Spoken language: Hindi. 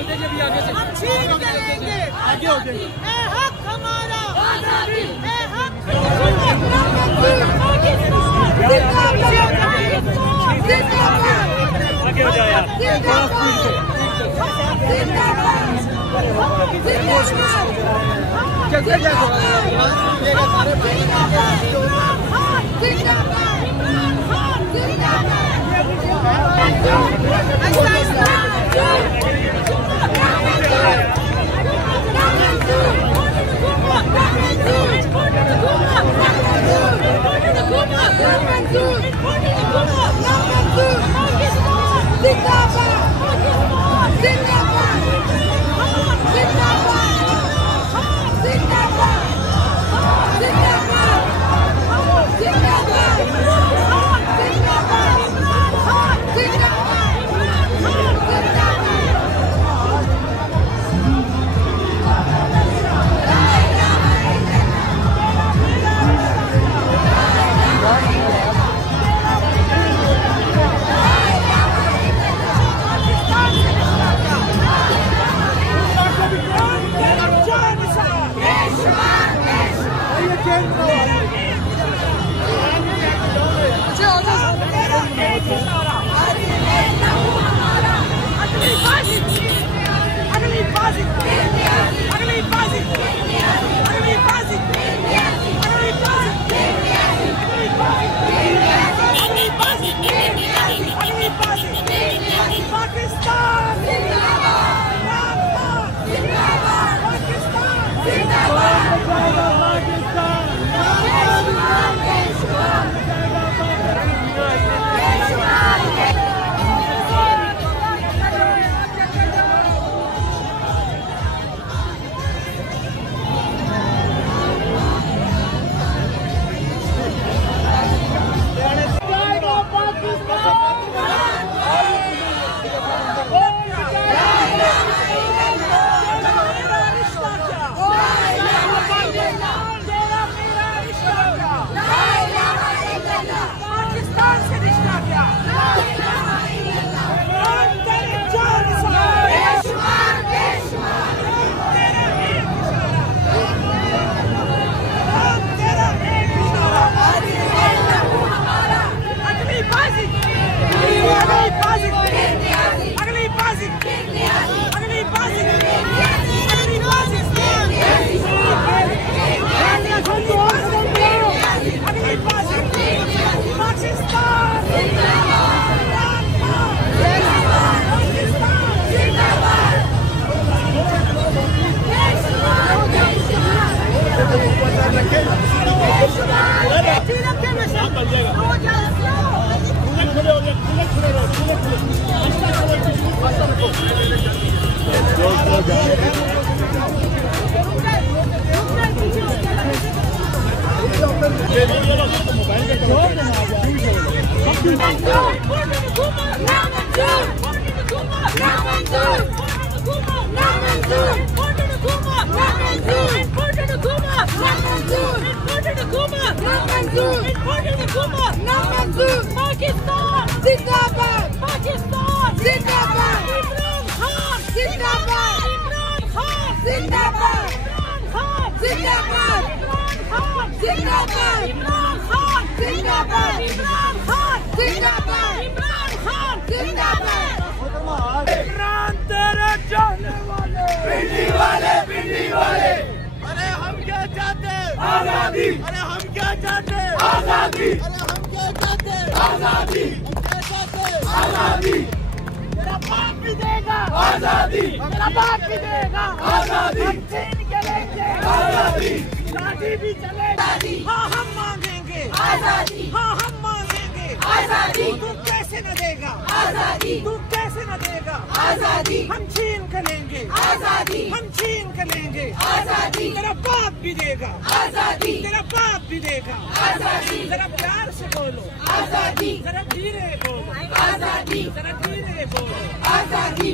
चलते जी अभी आगे से। हम छीन के लेंगे। आगे हो गए। ए हक हमारा। आजादी। ए हक। आगे हो जाओ यार। अरे हम क्या चाहते? आजादी। अरे हम क्या चाहते? आजादी। अरे हम क्या चाहते? आजादी। हम क्या चाहते? आजादी। मेरा बाप भी देगा आजादी। मेरा बाप भी देगा आजादी। हम छीन के लेंगे आजादी। शादी भी चलेगी। हाँ हम मांगेंगे आजादी। हाँ हम मांगेंगे आजादी। तू कैसे न देगा? आजादी। तू कैसे न देगा? आजादी। हम छीन कर लेंगे आजादी। हम छीन कर लेंगे आजादी। तेरा बाप भी देगा आजादी। तेरा बाप भी देगा आजादी। जरा प्यार से बोलो आजादी। जरा धीरे बोलो आजादी। जरा धीरे बोलो आजादी।